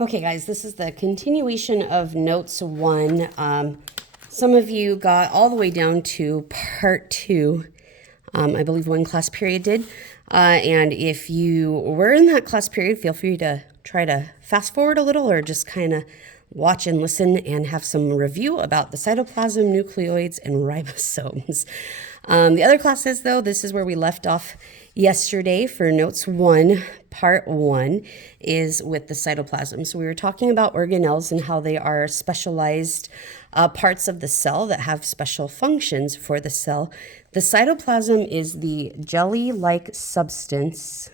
Okay, guys, this is the continuation of Notes 1. Some of you got all the way down to part 2. I believe one class period did. And if you were in that class period, feel free to try to fast forward a little or just kind of watch and listen and have some review about the cytoplasm, nucleoids, and ribosomes. The other classes, though, this is where we left off yesterday for Notes 1, Part 1, is with the cytoplasm. So we were talking about organelles and how they are specialized parts of the cell that have special functions for the cell. The cytoplasm is the jelly-like substance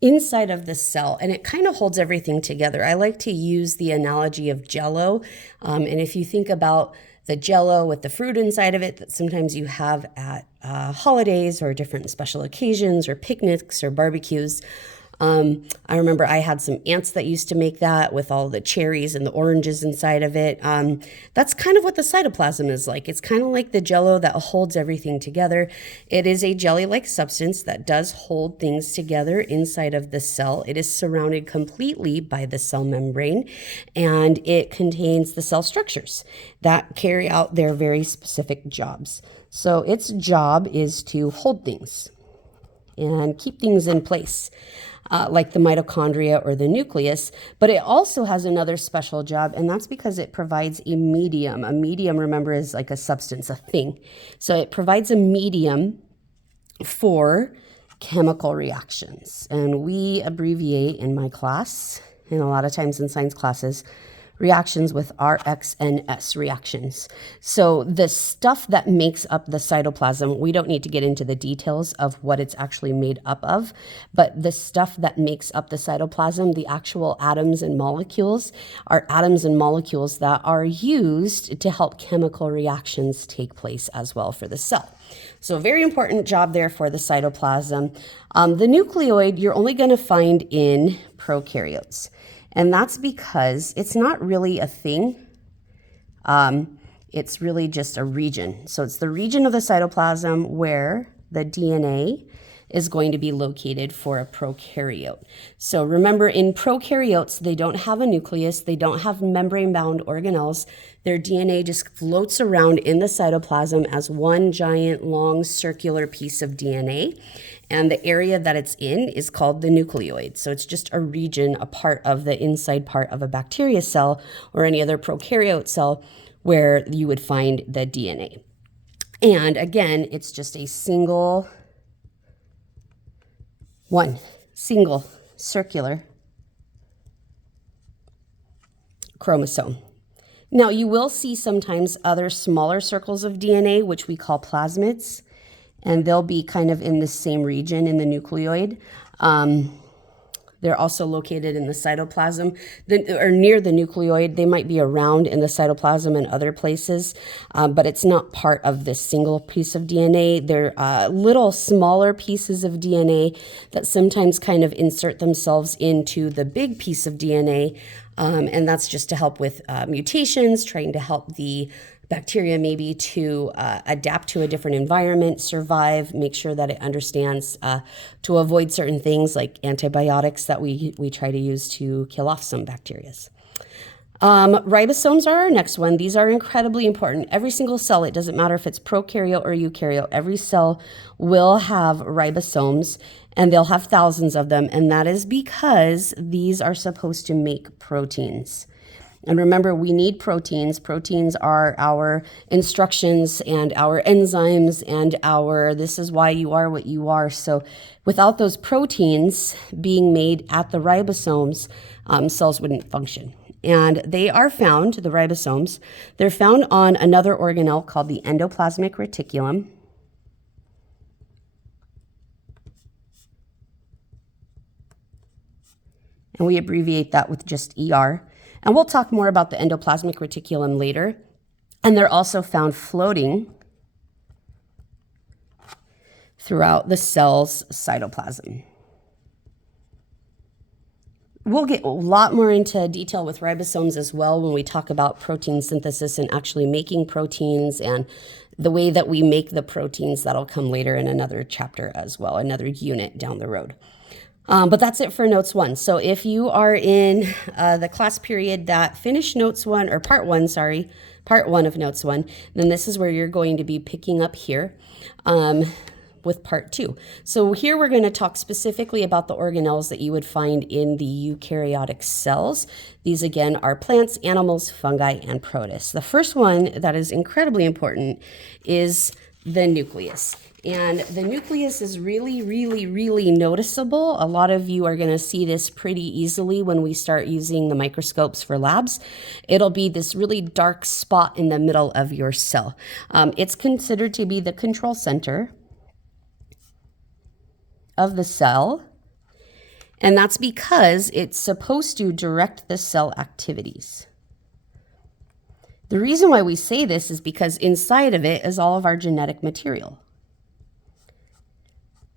inside of the cell, and it kind of holds everything together. I like to use the analogy of Jell-O, and if you think about the Jell-O with the fruit inside of it that sometimes you have at holidays or different special occasions or picnics or barbecues. I remember I had some aunts that used to make that with all the cherries and the oranges inside of it. That's kind of what the cytoplasm is like. It's kind of like the Jell-O that holds everything together. It is a jelly-like substance that does hold things together inside of the cell. It is surrounded completely by the cell membrane, and it contains the cell structures that carry out their very specific jobs. So its job is to hold things and keep things in place. Like the mitochondria or the nucleus, but it also has another special job, and that's because it provides a medium. A medium, remember, is like a substance, a thing. So it provides a medium for chemical reactions, and we abbreviate in my class, and a lot of times in science classes, reactions with RxNS reactions. So the stuff that makes up the cytoplasm, we don't need to get into the details of what it's actually made up of, but the stuff that makes up the cytoplasm, the actual atoms and molecules, are atoms and molecules that are used to help chemical reactions take place as well for the cell. So a very important job there for the cytoplasm. The nucleoid you're only going to find in prokaryotes. And that's because it's not really a thing. It's really just a region. So it's the region of the cytoplasm where the DNA is going to be located for a prokaryote. So remember, in prokaryotes, they don't have a nucleus. They don't have membrane-bound organelles. Their DNA just floats around in the cytoplasm as one giant, long, circular piece of DNA. And the area that it's in is called the nucleoid. So it's just a region, a part of the inside part of a bacteria cell or any other prokaryote cell where you would find the DNA. And again, it's just a single circular chromosome. Now, you will see sometimes other smaller circles of DNA, which we call plasmids, and they'll be kind of in the same region in the nucleoid. They're also located in the cytoplasm or near the nucleoid. They might be around in the cytoplasm and other places, but it's not part of this single piece of DNA. They're little smaller pieces of DNA that sometimes kind of insert themselves into the big piece of DNA, and that's just to help with mutations, trying to help the bacteria maybe to adapt to a different environment, survive, make sure that it understands to avoid certain things like antibiotics that we try to use to kill off some bacteria. Ribosomes are our next one. These are incredibly important. Every single cell, it doesn't matter if it's prokaryote or eukaryote, every cell will have ribosomes, and they'll have thousands of them, and that is because these are supposed to make proteins. And remember, we need proteins. Proteins are our instructions and our enzymes and this is why you are what you are. So without those proteins being made at the ribosomes, cells wouldn't function. And they are found, the ribosomes, they're found on another organelle called the endoplasmic reticulum. And we abbreviate that with just ER. And we'll talk more about the endoplasmic reticulum later. And they're also found floating throughout the cell's cytoplasm. We'll get a lot more into detail with ribosomes as well when we talk about protein synthesis and actually making proteins and the way that we make the proteins. That'll come later in another chapter as well, another unit down the road. But that's it for Notes 1. So if you are in the class period that finished Notes 1, or Part 1 of Notes 1, then this is where you're going to be picking up here. With Part 2. So here we're going to talk specifically about the organelles that you would find in the eukaryotic cells. These again are plants, animals, fungi, and protists. The first one that is incredibly important is the nucleus. And the nucleus is really, really, really noticeable. A lot of you are going to see this pretty easily when we start using the microscopes for labs. It'll be this really dark spot in the middle of your cell. It's considered to be the control center of the cell, and that's because it's supposed to direct the cell activities. The reason why we say this is because inside of it is all of our genetic material,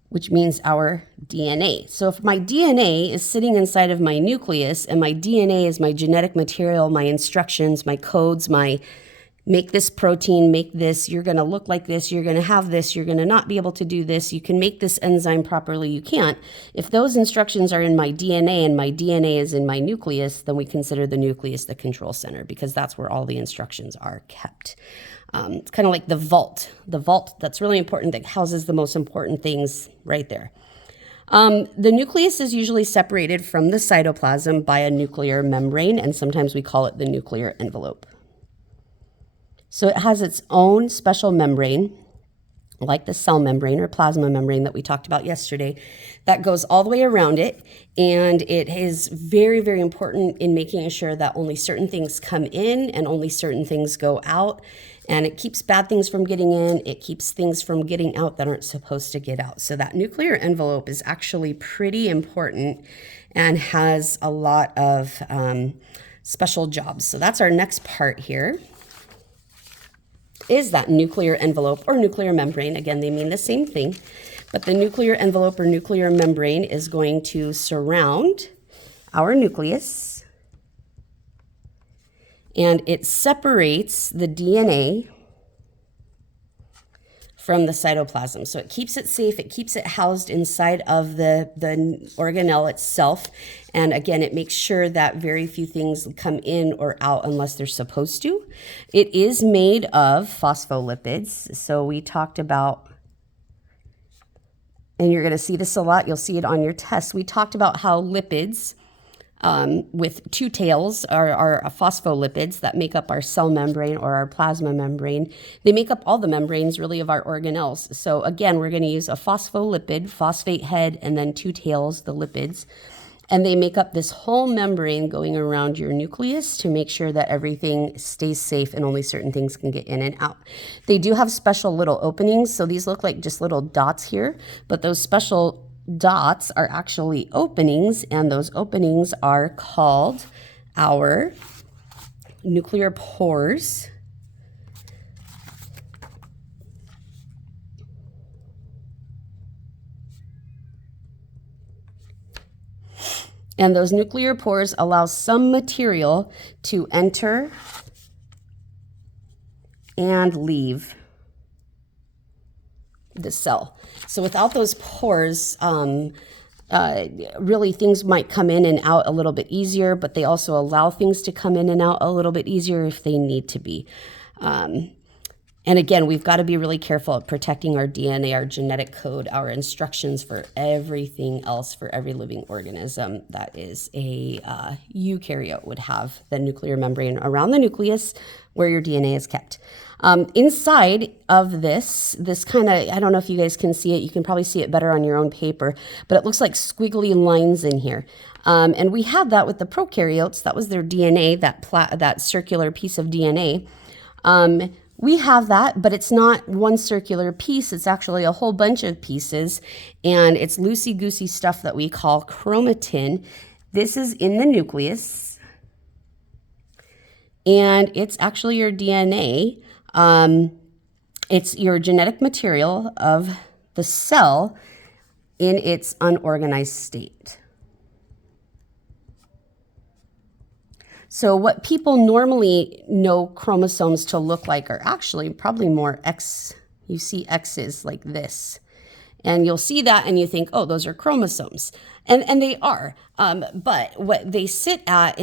which means our DNA. So if my DNA is sitting inside of my nucleus and my DNA is my genetic material, my instructions, my codes, my make this protein, make this, you're going to look like this, you're going to have this, you're going to not be able to do this, you can make this enzyme properly, you can't. If those instructions are in my DNA and my DNA is in my nucleus, then we consider the nucleus the control center because that's where all the instructions are kept. It's kind of like the vault. The vault that's really important, that houses the most important things right there. The nucleus is usually separated from the cytoplasm by a nuclear membrane, and sometimes we call it the nuclear envelope. So it has its own special membrane, like the cell membrane or plasma membrane that we talked about yesterday, that goes all the way around it. And it is very, very important in making sure that only certain things come in and only certain things go out. And it keeps bad things from getting in. It keeps things from getting out that aren't supposed to get out. So that nuclear envelope is actually pretty important and has a lot of special jobs. So that's our next part here, is that nuclear envelope or nuclear membrane. Again, they mean the same thing, but the nuclear envelope or nuclear membrane is going to surround our nucleus, and it separates the DNA from the cytoplasm. So it keeps it safe, it keeps it housed inside of the organelle itself. And again, it makes sure that very few things come in or out unless they're supposed to. It is made of phospholipids. So we talked about, and you're gonna see this a lot, you'll see it on your test. We talked about how lipids with two tails are phospholipids that make up our cell membrane or our plasma membrane. They make up all the membranes really of our organelles. So again, we're going to use a phospholipid, phosphate head, and then two tails, the lipids. And they make up this whole membrane going around your nucleus to make sure that everything stays safe and only certain things can get in and out. They do have special little openings. So these look like just little dots here, but those special dots are actually openings, and those openings are called our nuclear pores. And those nuclear pores allow some material to enter and leave the cell. So without those pores, really things might come in and out a little bit easier, but they also allow things to come in and out a little bit easier if they need to be. And again, we've got to be really careful at protecting our DNA, our genetic code, our instructions for everything else, for every living organism that is a eukaryote would have the nuclear membrane around the nucleus where your DNA is kept. Inside of this kind of, I don't know if you guys can see it, you can probably see it better on your own paper, but it looks like squiggly lines in here. And we had that with the prokaryotes. That was their DNA, that circular piece of DNA. We have that, but it's not one circular piece. It's actually a whole bunch of pieces, and it's loosey-goosey stuff that we call chromatin. This is in the nucleus, and it's actually your DNA. It's your genetic material of the cell in its unorganized state. So what people normally know chromosomes to look like are actually probably more X. You see X's like this. And you'll see that and you think, oh, those are chromosomes. And they are. But what they sit at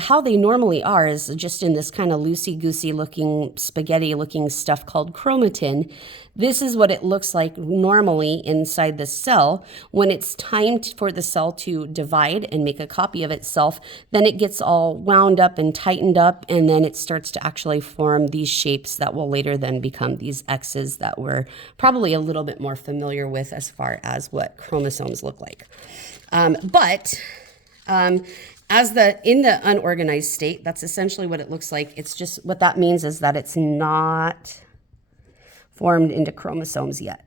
how they normally are is just in this kind of loosey-goosey looking, spaghetti looking stuff called chromatin. This is what it looks like normally inside the cell. When it's time for the cell to divide and make a copy of itself, then it gets all wound up and tightened up, and then it starts to actually form these shapes that will later then become these X's that we're probably a little bit more familiar with as far as what chromosomes look like. But in the unorganized state, that's essentially what it looks like. It's just, what that means is that it's not formed into chromosomes yet.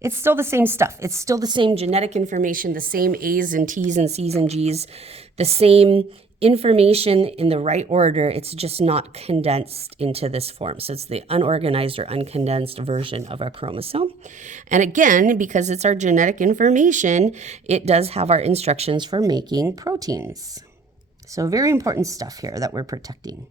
It's still the same stuff. It's still the same genetic information, the same A's and T's and C's and G's, the same information in the right order. It's just not condensed into this form. So it's the unorganized or uncondensed version of our chromosome. And again, because it's our genetic information, it does have our instructions for making proteins. So very important stuff here that we're protecting.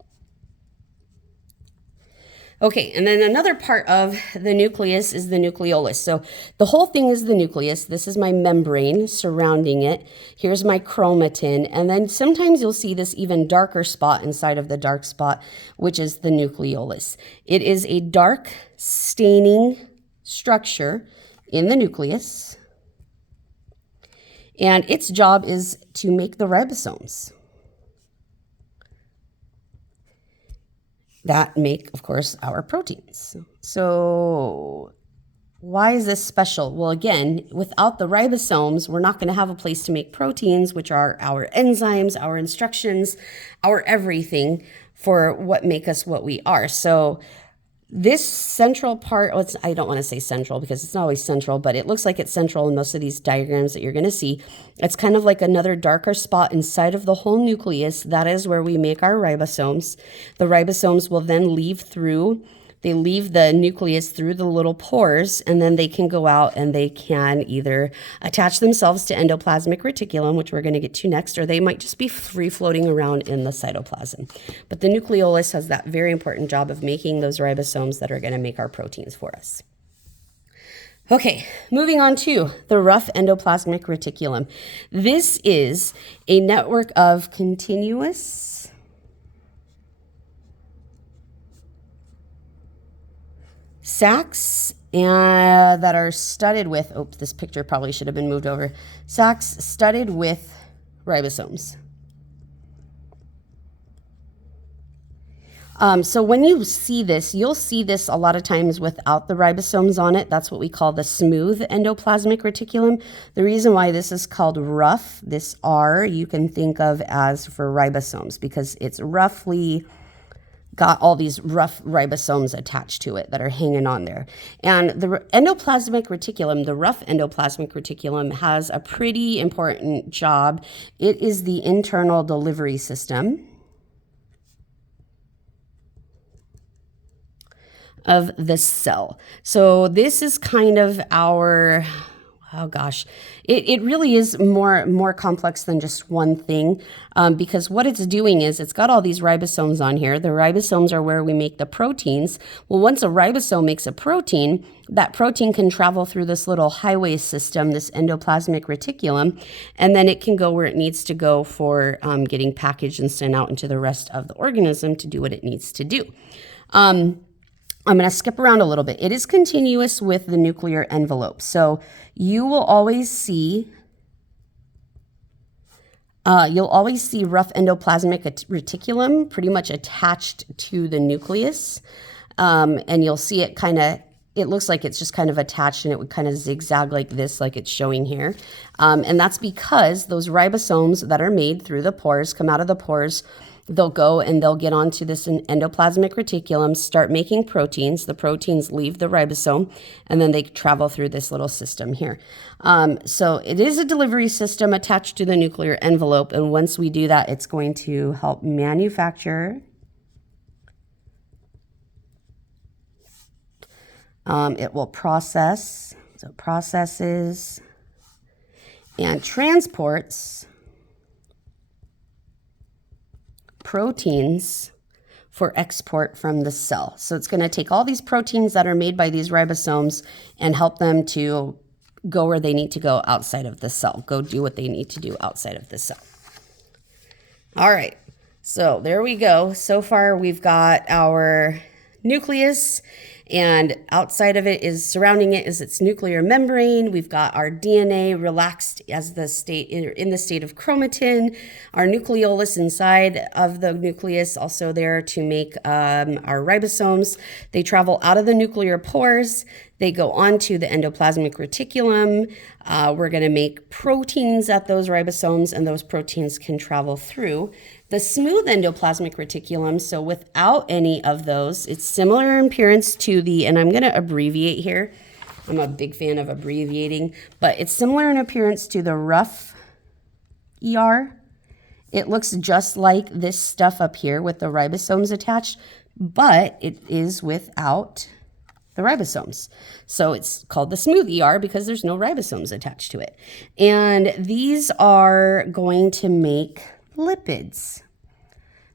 Okay, and then another part of the nucleus is the nucleolus. So the whole thing is the nucleus. This is my membrane surrounding it. Here's my chromatin. And then sometimes you'll see this even darker spot inside of the dark spot, which is the nucleolus. It is a dark staining structure in the nucleus. And its job is to make the ribosomes that make, of course, our proteins. So why is this special? Well, again, without the ribosomes, we're not going to have a place to make proteins, which are our enzymes, our instructions, our everything for what make us what we are. So this central part, I don't want to say central because it's not always central, but it looks like it's central in most of these diagrams that you're going to see. It's kind of like another darker spot inside of the whole nucleus. That is where we make our ribosomes. The ribosomes will then leave the nucleus through the little pores, and then they can go out and they can either attach themselves to endoplasmic reticulum, which we're going to get to next, or they might just be free floating around in the cytoplasm. But the nucleolus has that very important job of making those ribosomes that are going to make our proteins for us. Okay, moving on to the rough endoplasmic reticulum. This is a network of continuous sacs that are studded with, this picture probably should have been moved over, sacs studded with ribosomes. So when you see this, you'll see this a lot of times without the ribosomes on it. That's what we call the smooth endoplasmic reticulum. The reason why this is called rough, this R, you can think of as for ribosomes, because it's roughly got all these rough ribosomes attached to it that are hanging on there. And the endoplasmic reticulum, the rough endoplasmic reticulum, has a pretty important job. It is the internal delivery system of the cell. So this is kind of our, oh gosh, it really is more complex than just one thing, because what it's doing is it's got all these ribosomes on here. The ribosomes are where we make the proteins. Well, once a ribosome makes a protein, that protein can travel through this little highway system, this endoplasmic reticulum, and then it can go where it needs to go for getting packaged and sent out into the rest of the organism to do what it needs to do. I'm going to skip around a little bit. It is continuous with the nuclear envelope. So you will always see rough endoplasmic reticulum pretty much attached to the nucleus. And you'll see it it looks like it's just kind of attached, and it would kind of zigzag like this, like it's showing here. And that's because those ribosomes that are made through the pores come out of the pores. They'll go and they'll get onto this endoplasmic reticulum, start making proteins. The proteins leave the ribosome, and then they travel through this little system here. So it is a delivery system attached to the nuclear envelope, and once we do that, it's going to help manufacture. It will process, so processes and transports proteins for export from the cell. So it's going to take all these proteins that are made by these ribosomes and help them to go where they need to go outside of the cell, go do what they need to do outside of the cell. All right, so there we go. So far we've got our nucleus, and outside of it is, surrounding it is its nuclear membrane. We've got our DNA relaxed as the state, in the state of chromatin, our nucleolus inside of the nucleus, also there to make our ribosomes. They travel out of the nuclear pores. They go onto the endoplasmic reticulum. We're going to make proteins at those ribosomes, and those proteins can travel through the smooth endoplasmic reticulum. So without any of those, it's similar in appearance to the, and I'm going to abbreviate here. I'm a big fan of abbreviating, but it's similar in appearance to the rough ER. It looks just like this stuff up here with the ribosomes attached, but it is without the ribosomes. So it's called the smooth ER because there's no ribosomes attached to it. And these are going to make lipids.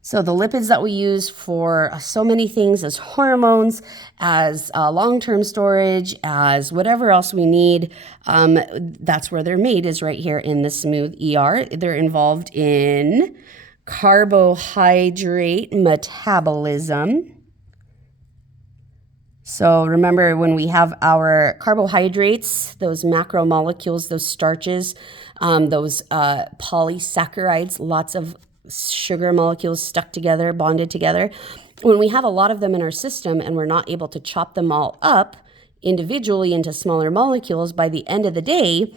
So the lipids that we use for so many things, as hormones, as long-term storage, as whatever else we need, that's where they're made, is right here in the smooth ER. They're involved in carbohydrate metabolism. So remember, when we have our carbohydrates, those macromolecules, those starches, those polysaccharides, lots of sugar molecules stuck together, bonded together. When we have a lot of them in our system and we're not able to chop them all up individually into smaller molecules, by the end of the day,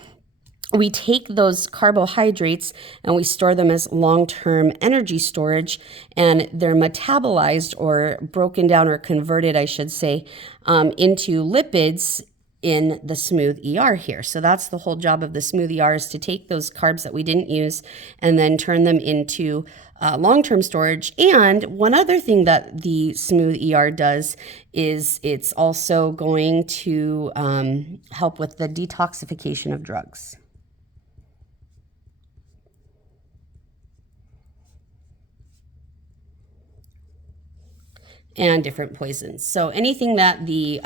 we take those carbohydrates and we store them as long-term energy storage, and they're metabolized or broken down, or converted, I should say, into lipids in the smooth ER here. So that's the whole job of the smooth ER, is to take those carbs that we didn't use and then turn them into long-term storage. And one other thing that the smooth ER does is it's also going to help with the detoxification of drugs. And different poisons. So anything that the,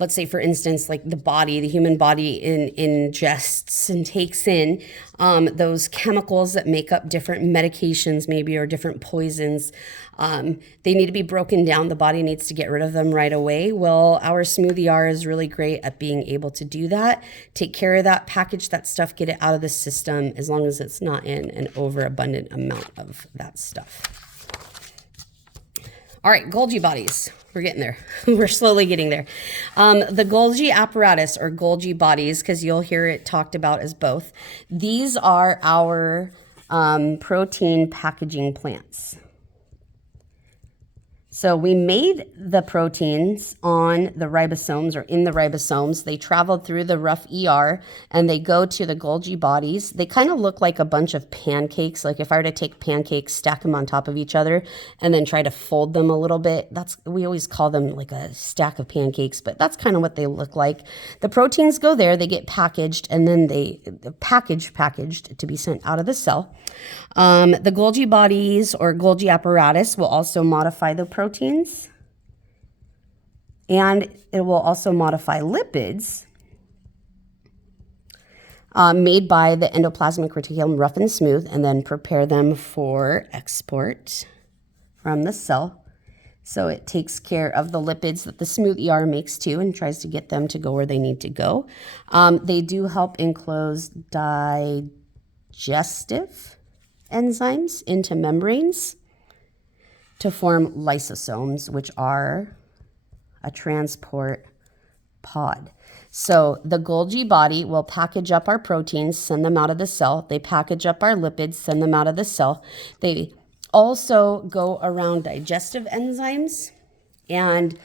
let's say for instance, like the body, the human body ingests and takes in, those chemicals that make up different medications maybe, or different poisons, they need to be broken down. The body needs to get rid of them right away. Well, our smooth ER is really great at being able to do that, take care of that, package that stuff, get it out of the system, as long as it's not in an overabundant amount of that stuff. All right, Golgi bodies. We're getting there. We're slowly getting there. The Golgi apparatus, or Golgi bodies, because you'll hear it talked about as both. These are our protein packaging plants. So we made the proteins on the ribosomes, or in the ribosomes. They traveled through the rough ER and they go to the Golgi bodies. They kind of look like a bunch of pancakes. Like if I were to take pancakes, stack them on top of each other, and then try to fold them a little bit, we always call them like a stack of pancakes, but that's kind of what they look like. The proteins go there, they get packaged, and then they packaged to be sent out of the cell. The Golgi bodies, or Golgi apparatus, will also modify the proteins, and it will also modify lipids made by the endoplasmic reticulum, rough and smooth, and then prepare them for export from the cell. So it takes care of the lipids that the smooth ER makes too, and tries to get them to go where they need to go. They do help enclose digestive enzymes into membranes to form lysosomes, which are a transport pod. So the Golgi body will package up our proteins, send them out of the cell. They package up our lipids, send them out of the cell. They also go around digestive enzymes and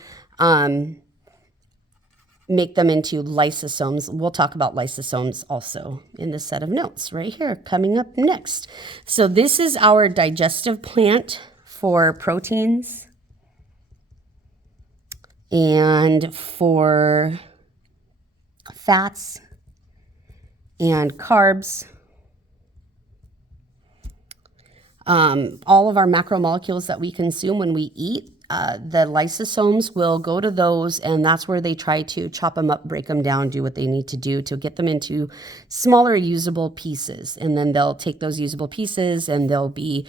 make them into lysosomes. We'll talk about lysosomes also in this set of notes right here coming up next. So this is our digestive plant for proteins and for fats and carbs. All of our macromolecules that we consume when we eat, the lysosomes will go to those, and that's where they try to chop them up, break them down, do what they need to do to get them into smaller usable pieces. And then they'll take those usable pieces and they'll be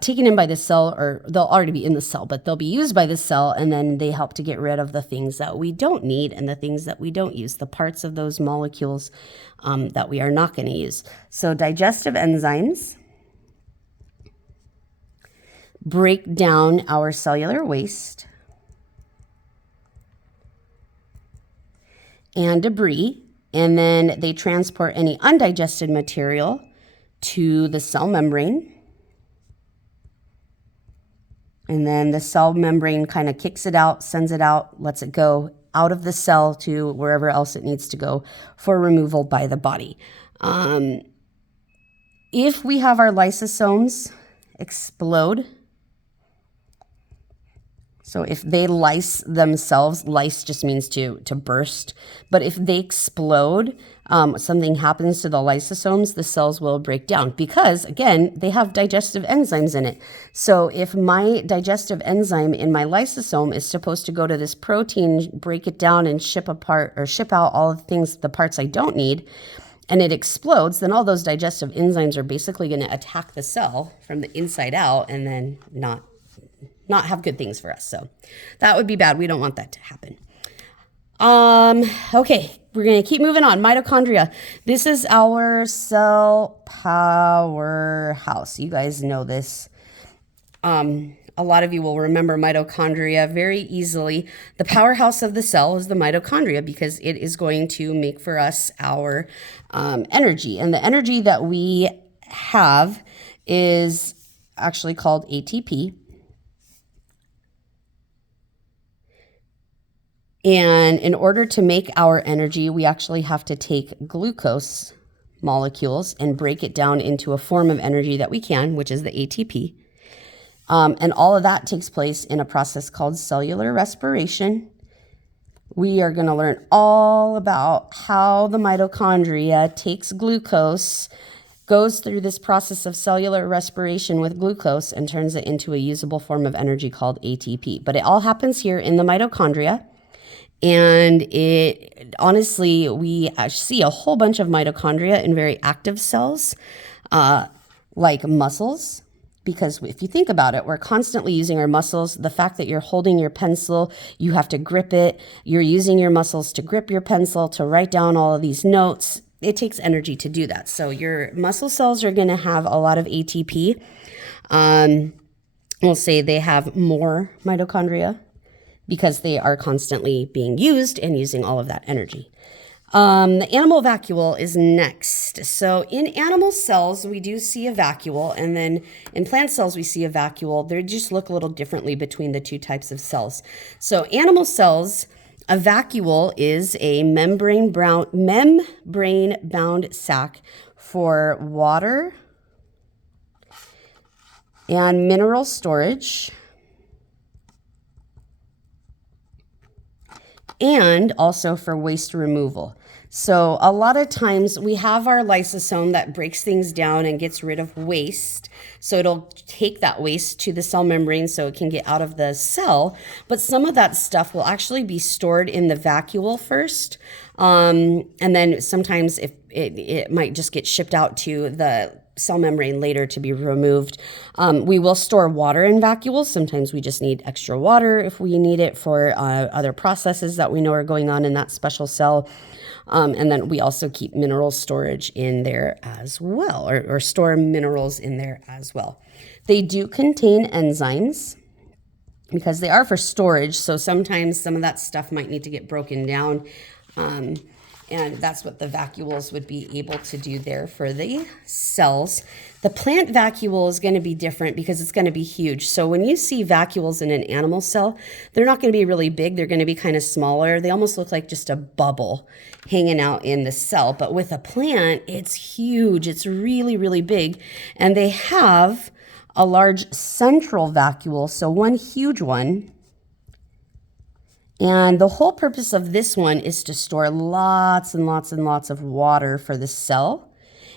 taken in by the cell, or they'll already be in the cell, but they'll be used by the cell, and then they help to get rid of the things that we don't need and the things that we don't use, the parts of those molecules that we are not going to use. So digestive enzymes break down our cellular waste and debris, and then they transport any undigested material to the cell membrane. And then the cell membrane kind of kicks it out, sends it out, lets it go out of the cell to wherever else it needs to go for removal by the body. If we have our lysosomes explode, so if they lyse themselves, lyse just means to burst, but if they explode, something happens to the lysosomes, the cells will break down because, again, they have digestive enzymes in it. So if my digestive enzyme in my lysosome is supposed to go to this protein, break it down and ship out all of the things, the parts I don't need, and it explodes, then all those digestive enzymes are basically going to attack the cell from the inside out and then not have good things for us. So that would be bad. We don't want that to happen. Okay, we're going to keep moving on. Mitochondria. This is our cell powerhouse. You guys know this. A lot of you will remember mitochondria very easily. The powerhouse of the cell is the mitochondria because it is going to make for us our energy. And the energy that we have is actually called ATP. And in order to make our energy, we actually have to take glucose molecules and break it down into a form of energy that we can, which is the ATP. And all of that takes place in a process called cellular respiration. We are going to learn all about how the mitochondria takes glucose, goes through this process of cellular respiration with glucose, and turns it into a usable form of energy called ATP. But it all happens here in the mitochondria. And it honestly, we see a whole bunch of mitochondria in very active cells, like muscles, because if you think about it, we're constantly using our muscles. The fact that you're holding your pencil, you have to grip it. You're using your muscles to grip your pencil, to write down all of these notes. It takes energy to do that. So your muscle cells are going to have a lot of ATP. We'll say they have more mitochondria because they are constantly being used and using all of that energy. The animal vacuole is next. So in animal cells, we do see a vacuole, and then in plant cells, we see a vacuole. They just look a little differently between the two types of cells. So animal cells, a vacuole is a membrane-bound sac for water and mineral storage, and also for waste removal. So a lot of times we have our lysosome that breaks things down and gets rid of waste. So it'll take that waste to the cell membrane so it can get out of the cell. But some of that stuff will actually be stored in the vacuole first. And then sometimes if it might just get shipped out to the cell membrane later to be removed. We will store water in vacuoles. Sometimes we just need extra water if we need it for other processes that we know are going on in that special cell. And then we also keep mineral storage in there as well, or store minerals in there as well. They do contain enzymes because they are for storage. So sometimes some of that stuff might need to get broken down. And that's what the vacuoles would be able to do there for the cells. The plant vacuole is going to be different because it's going to be huge. So when you see vacuoles in an animal cell, they're not going to be really big. They're going to be kind of smaller. They almost look like just a bubble hanging out in the cell. But with a plant, it's huge. It's really, really big. And they have a large central vacuole, so one huge one. And the whole purpose of this one is to store lots and lots and lots of water for the cell.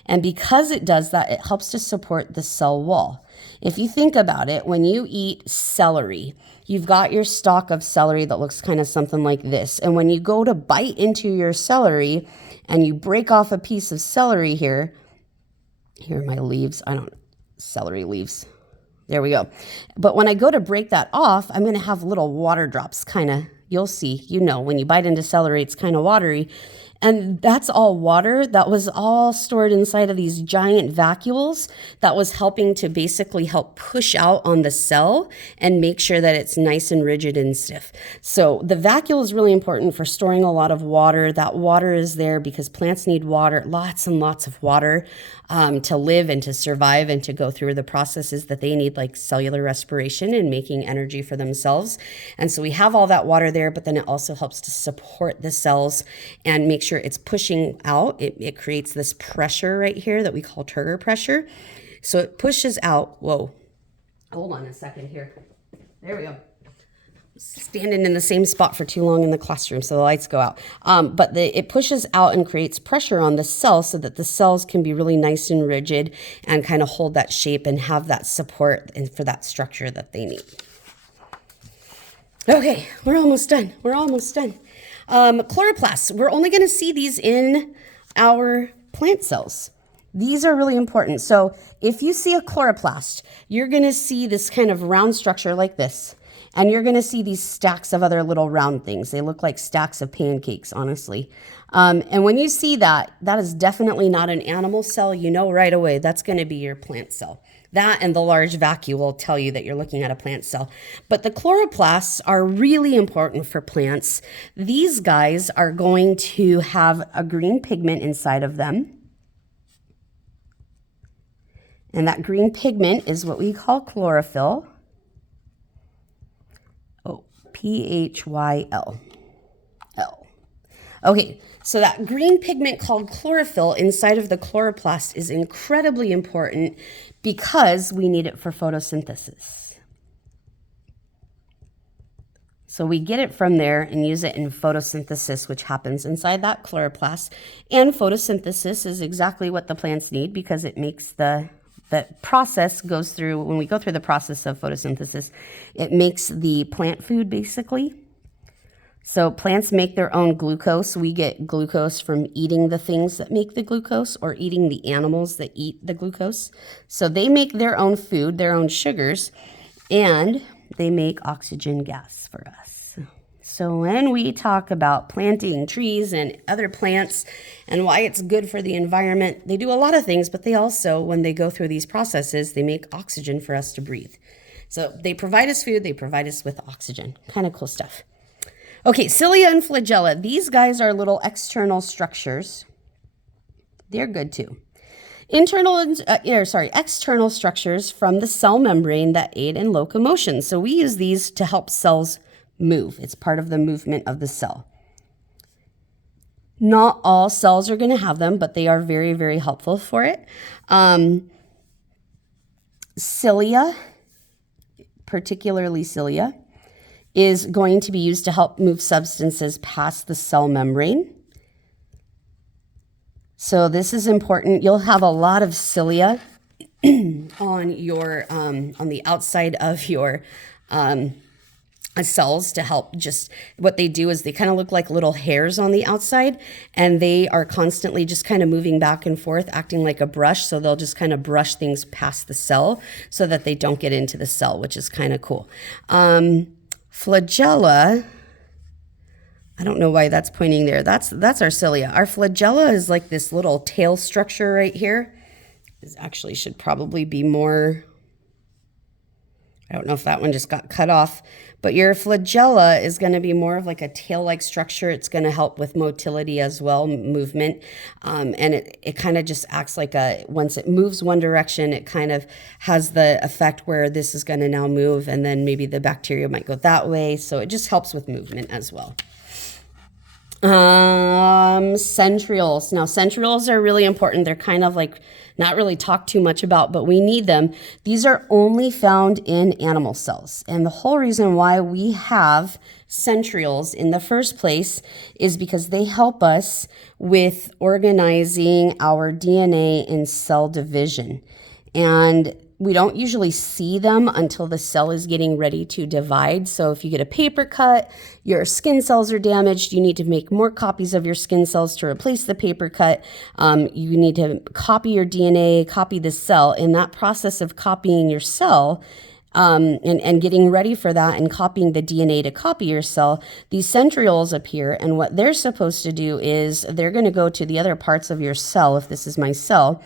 And because it does that, it helps to support the cell wall. If you think about it, when you eat celery, you've got your stalk of celery that looks kind of something like this. And when you go to bite into your celery and you break off a piece of celery here are my leaves. Celery leaves. There we go. But when I go to break that off, I'm going to have little water drops kind of, you'll see, when you bite into celery, it's kind of watery. And that's all water that was all stored inside of these giant vacuoles that was helping to basically help push out on the cell and make sure that it's nice and rigid and stiff. So the vacuole is really important for storing a lot of water. That water is there because plants need water, lots and lots of water to live and to survive and to go through the processes that they need, like cellular respiration and making energy for themselves. And so we have all that water there, but then it also helps to support the cells and make sure it's pushing out. It creates this pressure right here that we call turgor pressure. So it pushes out. Whoa, hold on a second here. There we go. Standing in the same spot for too long in the classroom, so the lights go out. But it pushes out and creates pressure on the cell so that the cells can be really nice and rigid and kind of hold that shape and have that support and for that structure that they need. Okay, we're almost done. Chloroplasts, we're only going to see these in our plant cells. These are really important. So if you see a chloroplast, you're going to see this kind of round structure like this. And you're going to see these stacks of other little round things. They look like stacks of pancakes, honestly. And when you see that, that is definitely not an animal cell. You know right away that's going to be your plant cell. That and the large vacuole will tell you that you're looking at a plant cell. But the chloroplasts are really important for plants. These guys are going to have a green pigment inside of them. And that green pigment is what we call chlorophyll. P-H-Y-L. Okay, so that green pigment called chlorophyll inside of the chloroplast is incredibly important because we need it for photosynthesis. So we get it from there and use it in photosynthesis, which happens inside that chloroplast. And photosynthesis is exactly what the plants need because it makes the process goes through, when we go through the process of photosynthesis, it makes the plant food basically. So plants make their own glucose. We get glucose from eating the things that make the glucose or eating the animals that eat the glucose. So they make their own food, their own sugars, and they make oxygen gas for us. So when we talk about planting trees and other plants and why it's good for the environment, they do a lot of things, but they also, when they go through these processes, they make oxygen for us to breathe. So they provide us food, they provide us with oxygen. Kind of cool stuff. Okay, cilia and flagella. These guys are little external structures. They're good too. External structures from the cell membrane that aid in locomotion. So we use these to help cells move. It's part of the movement of the cell. Not all cells are going to have them, but they are very, very helpful for it. Cilia, particularly cilia, is going to be used to help move substances past the cell membrane. So this is important. You'll have a lot of cilia on your on the outside of your cells to help. Just what they do is they kind of look like little hairs on the outside, and they are constantly just kind of moving back and forth, acting like a brush. So they'll just kind of brush things past the cell so that they don't get into the cell, which is kind of cool. Flagella, I don't know why that's pointing there. That's our cilia. Our flagella is like this little tail structure right here. This actually should probably be more, I don't know if that one just got cut off, but your flagella is going to be more of like a tail-like structure. It's going to help with motility as well, movement. And it kind of just acts like once it moves one direction, it kind of has the effect where this is going to now move, and then maybe the bacteria might go that way. So it just helps with movement as well. Centrioles. Now, centrioles are really important. They're kind of like not really talked too much about, but we need them. These are only found in animal cells. And the whole reason why we have centrioles in the first place is because they help us with organizing our DNA in cell division. And we don't usually see them until the cell is getting ready to divide. So if you get a paper cut, your skin cells are damaged, you need to make more copies of your skin cells to replace the paper cut. You need to copy your DNA, copy the cell. In that process of copying your cell, and getting ready for that and copying the DNA to copy your cell, these centrioles appear, and what they're supposed to do is they're going to go to the other parts of your cell. If this is my cell,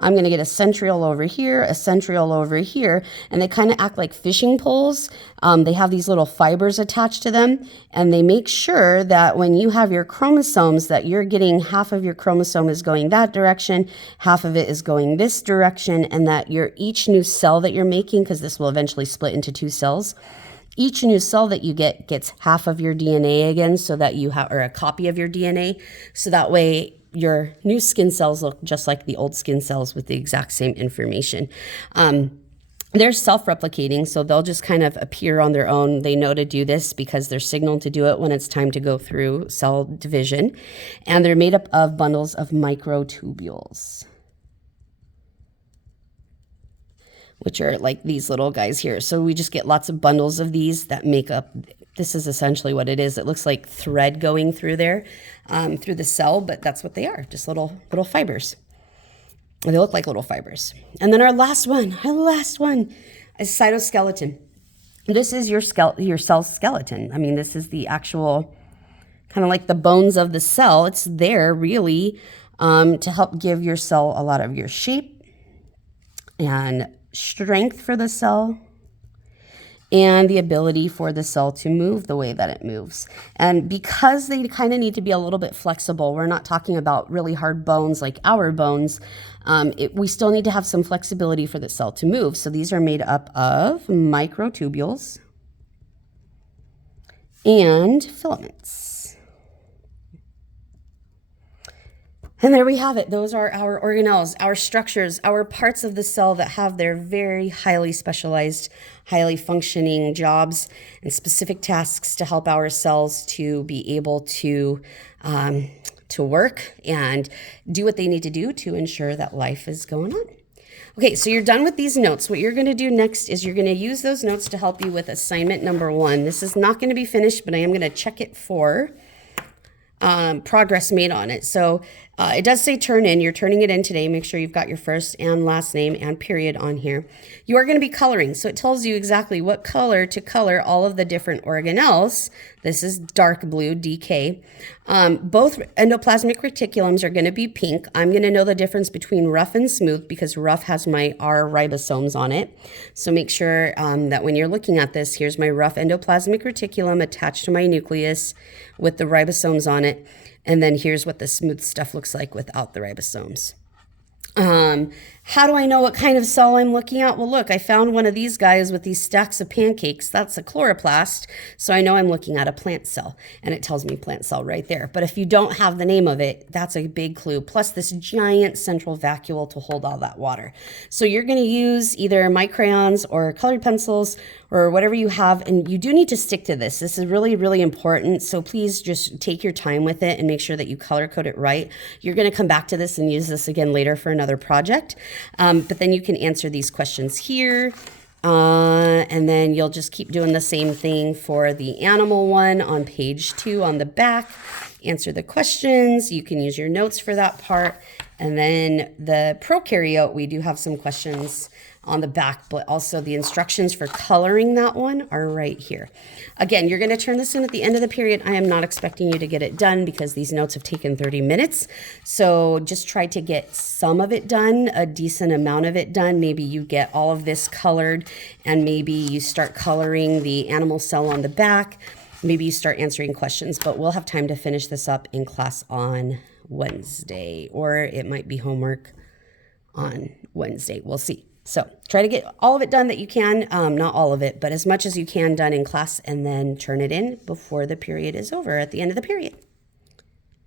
I'm going to get a centriole over here, a centriole over here, and they kind of act like fishing poles. They have these little fibers attached to them, and they make sure that when you have your chromosomes, that you're getting half of your chromosome is going that direction, half of it is going this direction, and that each new cell that you're making, because this will eventually split into 2 cells, each new cell that you get gets half of your DNA again, so that you have, or a copy of your DNA, so that way your new skin cells look just like the old skin cells with the exact same information. They're self-replicating, so they'll just kind of appear on their own. They know to do this because they're signaled to do it when it's time to go through cell division. And they're made up of bundles of microtubules, which are like these little guys here. So we just get lots of bundles of these that make up, this is essentially what it is. It looks like thread going through there, through the cell, but that's what they are, just little fibers. They look like little fibers. And then our last one is cytoskeleton. This is your cell skeleton. I mean, this is the actual, kind of like the bones of the cell. It's there really to help give your cell a lot of your shape and strength for the cell, and the ability for the cell to move the way that it moves. And because they kind of need to be a little bit flexible, we're not talking about really hard bones like our bones, we still need to have some flexibility for the cell to move. So these are made up of microtubules and filaments. And there we have it. Those are our organelles, our structures, our parts of the cell that have their very highly specialized, highly functioning jobs and specific tasks to help our cells to be able to work and do what they need to do to ensure that life is going on. Okay, so you're done with these notes. What you're going to do next is you're going to use those notes to help you with assignment number 1. This is not going to be finished, but I am going to check it for progress made on it. So it does say turn in. You're turning it in today. Make sure you've got your first and last name and period on here. You are going to be coloring. So it tells you exactly what color to color all of the different organelles. This is dark blue, DK. Both endoplasmic reticulums are going to be pink. I'm going to know the difference between rough and smooth because rough has my R ribosomes on it. So make sure that when you're looking at this, here's my rough endoplasmic reticulum attached to my nucleus with the ribosomes on it. And then here's what the smooth stuff looks like without the ribosomes. How do I know what kind of cell I'm looking at? Well, look, I found one of these guys with these stacks of pancakes. That's a chloroplast. So I know I'm looking at a plant cell, and it tells me plant cell right there. But if you don't have the name of it, that's a big clue. Plus this giant central vacuole to hold all that water. So you're going to use either my crayons or colored pencils or whatever you have. And you do need to stick to this. This is really, really important. So please just take your time with it and make sure that you color code it right. You're going to come back to this and use this again later for another project. But then you can answer these questions here. And then you'll just keep doing the same thing for the animal one on page 2 on the back. Answer the questions. You can use your notes for that part. And then the prokaryote, we do have some questions on the back, but also the instructions for coloring that one are right here. Again, you're going to turn this in at the end of the period. I am not expecting you to get it done because these notes have taken 30 minutes. So just try to get some of it done, a decent amount of it done. Maybe you get all of this colored and maybe you start coloring the animal cell on the back. Maybe you start answering questions, but we'll have time to finish this up in class on Wednesday, or it might be homework on Wednesday. We'll see. So try to get all of it done that you can, not all of it, but as much as you can done in class, and then turn it in before the period is over at the end of the period.